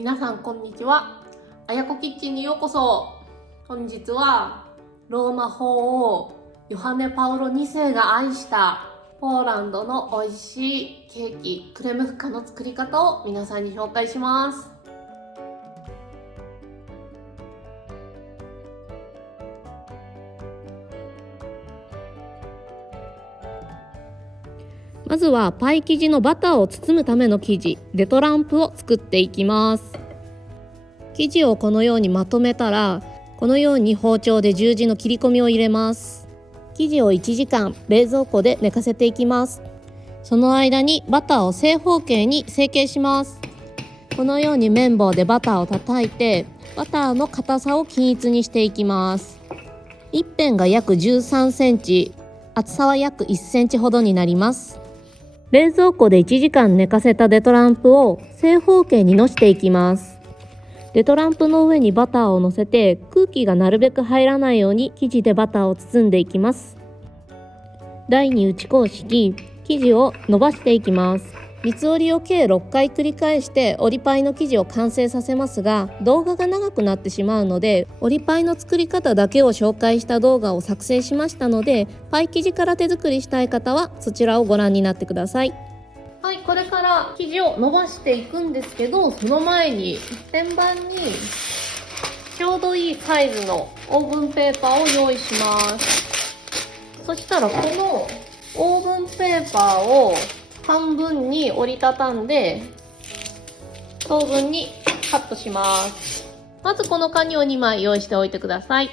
皆さんこんにちは。あやこキッチンにようこそ。本日はローマ法王ヨハネ・パウロ2世が愛したポーランドの美味しいケーキクレムフカの作り方を皆さんに紹介します。まずはパイ生地のバターを包むための生地デトランプを作っていきます。生地をこのようにまとめたら、このように包丁で十字の切り込みを入れます。生地を1時間冷蔵庫で寝かせていきます。その間にバターを正方形に成形します。このように麺棒でバターを叩いて、バターの硬さを均一にしていきます。一辺が約13センチ、厚さは約1センチほどになります。冷蔵庫で1時間寝かせたデトランプを正方形にのしていきます。デトランプの上にバターを乗せて、空気がなるべく入らないように生地でバターを包んでいきます。台に打ち粉を敷き、生地を伸ばしていきます。三つ折りを計6回繰り返して折りパイの生地を完成させますが、動画が長くなってしまうので、折りパイの作り方だけを紹介した動画を作成しましたので、パイ生地から手作りしたい方はそちらをご覧になってください。はい、これから生地を伸ばしていくんですけど、その前に天板にちょうどいいサイズのオーブンペーパーを用意します。そしたらこのオーブンペーパーを半分に折りたたんで等分にカットします。まずこのカニを2枚用意しておいてください。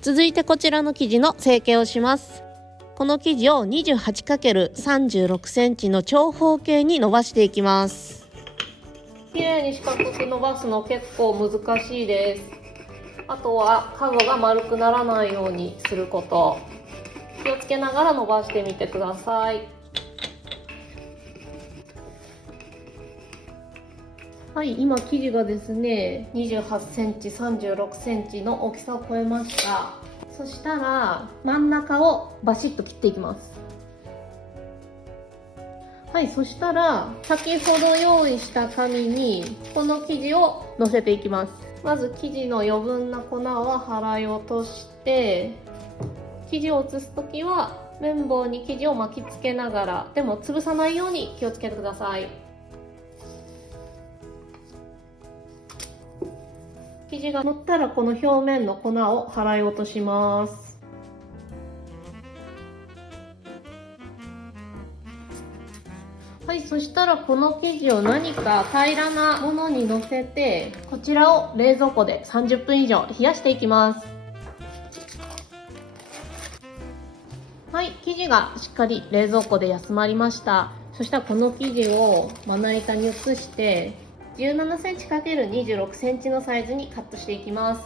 続いてこちらの生地の成形をします。この生地を 28×36 センチの長方形に伸ばしていきます。綺麗に四角く伸ばすの結構難しいです。あとは角が丸くならないようにすること、気をつけながら伸ばしてみてください。はい、今生地がですね、28センチ、36センチの大きさを超えました。そしたら真ん中をバシッと切っていきます。はい、そしたら先ほど用意した紙にこの生地をのせていきます。まず生地の余分な粉は払い落として、生地を移すときは麺棒に生地を巻きつけながら、でも潰さないように気をつけてください。生地が乗ったらこの表面の粉を払い落とします。はい、そしたらこの生地を何か平らなものに乗せて、こちらを冷蔵庫で30分以上冷やしていきます。はい、生地がしっかり冷蔵庫で休まりました。そしたらこの生地をまな板に移して17センチ ×26 センチのサイズにカットしていきます。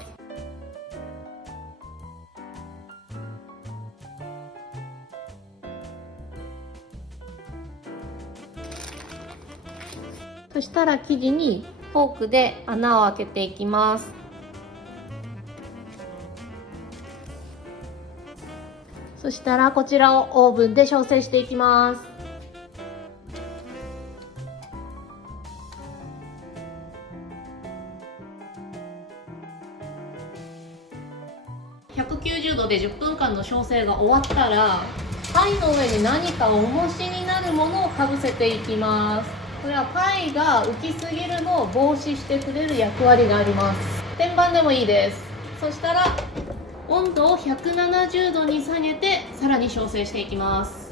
そしたら生地にフォークで穴を開けていきます。そしたらこちらをオーブンで調整していきます。190度で10分間の調整が終わったら、パイの上に何か重しになるものをかぶせていきます。これはパイが浮きすぎるのを防止してくれる役割があります。天板でもいいです。そしたら温度を170度に下げてさらに調整していきます。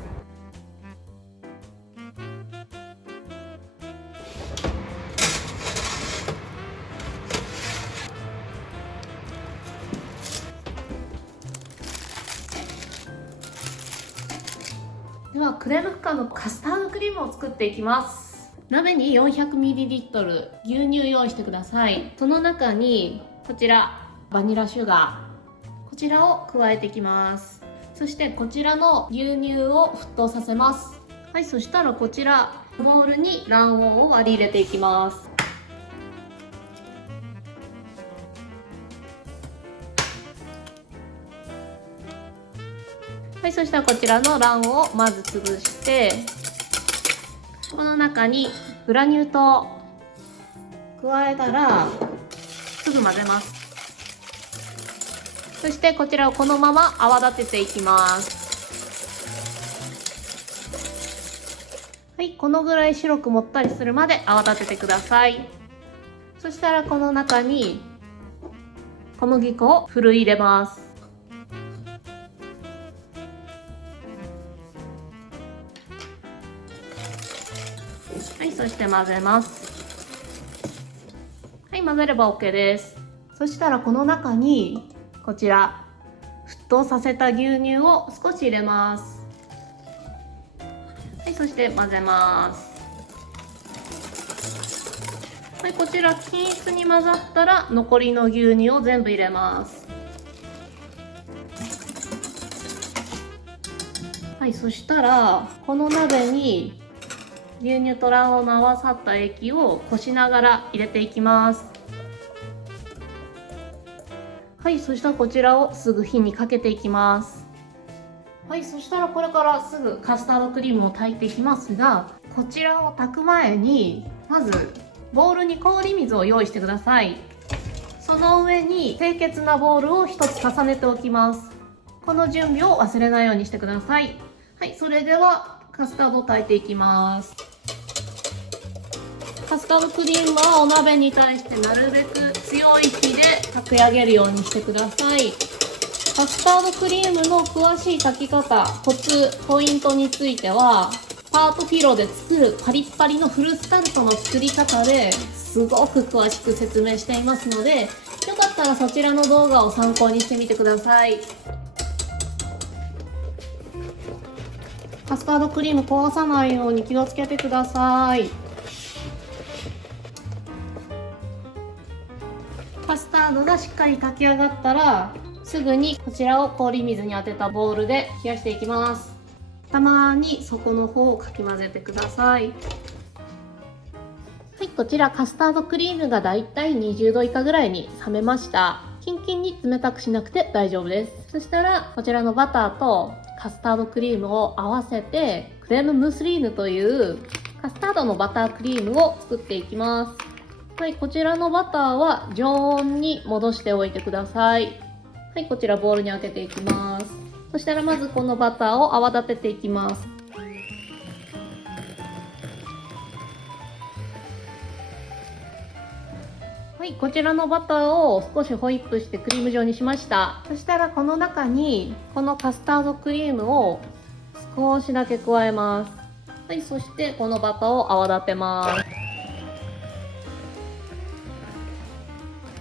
ではクレームフカのカスタードクリームを作っていきます。鍋に 400ml 牛乳用意してください。その中にこちらバニラシュガー、こちらを加えていきます。そしてこちらの牛乳を沸騰させます。はい、そしたらこちらボウルに卵黄を割り入れていきます。はい、そしたらこちらの卵黄をまず潰して、この中にグラニュー糖加えたらすぐ混ぜます。そしてこちらをこのまま泡立てていきます。はい、このぐらい白くもったりするまで泡立ててください。そしたらこの中に小麦粉をふるい入れます。はい、そして混ぜます。はい、混ぜれば OK です。そしたらこの中にこちら沸騰させた牛乳を少し入れます。はい、そして混ぜます。はい、こちら均一に混ざったら残りの牛乳を全部入れます。はい、そしたらこの鍋に牛乳と卵黄の合わさった液をこしながら入れていきます。はい、そしたらこちらをすぐ火にかけていきます。はい、そしたらこれからすぐカスタードクリームを炊いていきますが、こちらを炊く前にまずボウルに氷水を用意してください。その上に清潔なボウルを1つ重ねておきます。この準備を忘れないようにしてください。はい、それではカスタードを炊いていきます。カスタードクリームはお鍋に対してなるべく強い火で炊き上げるようにしてください。カスタードクリームの詳しい炊き方、コツ、ポイントについてはパートフィロで作るパリッパリのフルーツタルトの作り方ですごく詳しく説明していますので、よかったらそちらの動画を参考にしてみてください。カスタードクリーム壊さないように気をつけてください。カスタードがしっかり炊き上がったらすぐにこちらを氷水に当てたボウルで冷やしていきます。たまに底の方をかき混ぜてください。はい、こちらカスタードクリームがだいたい20度以下ぐらいに冷めました。キンキンに冷たくしなくて大丈夫です。そしたらこちらのバターとカスタードクリームを合わせてクレームムースリーヌというカスタードのバタークリームを作っていきます。はい、こちらのバターは常温に戻しておいてください。はい、こちらボウルにあけていきます。そしたらまずこのバターを泡立てていきます。はい、こちらのバターを少しホイップしてクリーム状にしました。そしたらこの中にこのカスタードクリームを少しだけ加えます。はい、そしてこのバターを泡立てます。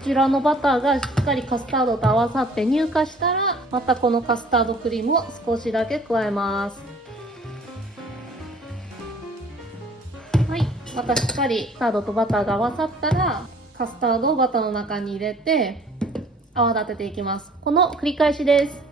こちらのバターがしっかりカスタードと合わさって乳化したら、またこのカスタードクリームを少しだけ加えます。はい、またしっかりカスタードとバターが合わさったらカスタードをバターの中に入れて泡立てていきます。この繰り返しです。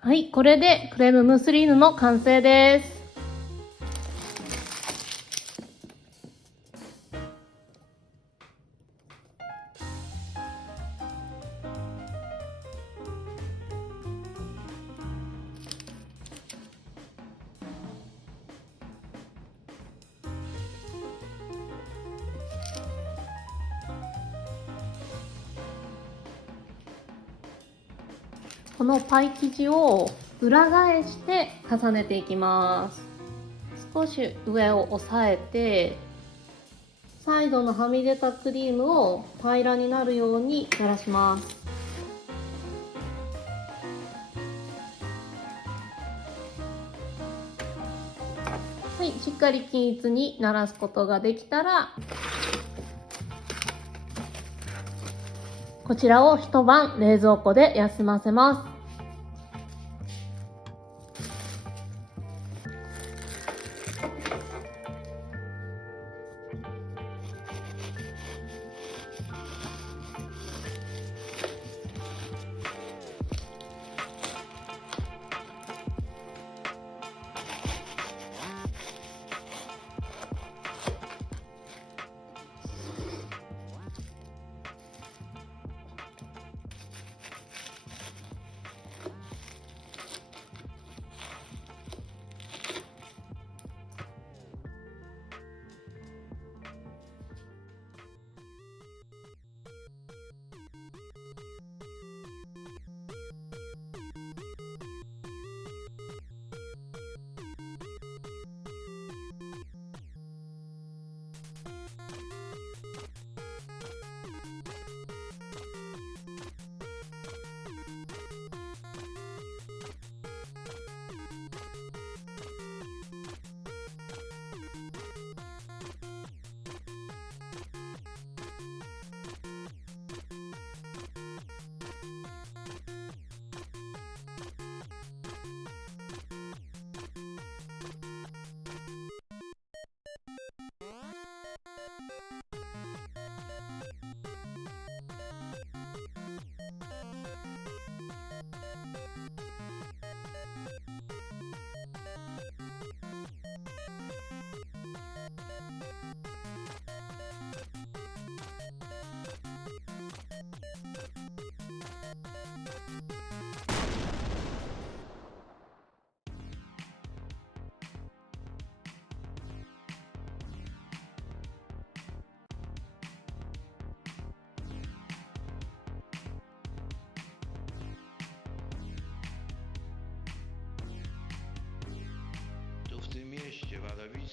はい、これでクレームムースリーヌの完成です。このパイ生地を裏返して重ねていきます。少し上を押さえてサイドのはみ出たクリームを平らになるようにならします。はい、しっかり均一にならすことができたらこちらを一晩冷蔵庫で休ませます。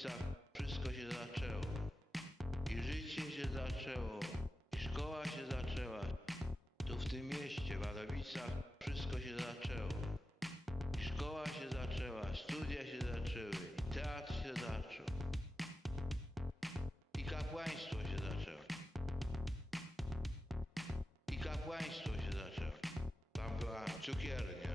Wadowicach wszystko się zaczęło. I życie się zaczęło, i szkoła się zaczęła. Tu w tym mieście, w Wadowicach, wszystko się zaczęło. I szkoła się zaczęła, studia się zaczęły, i teatr się zaczął. I kapłaństwo się zaczęło. I kapłaństwo się zaczęło. Tam była cukiernia.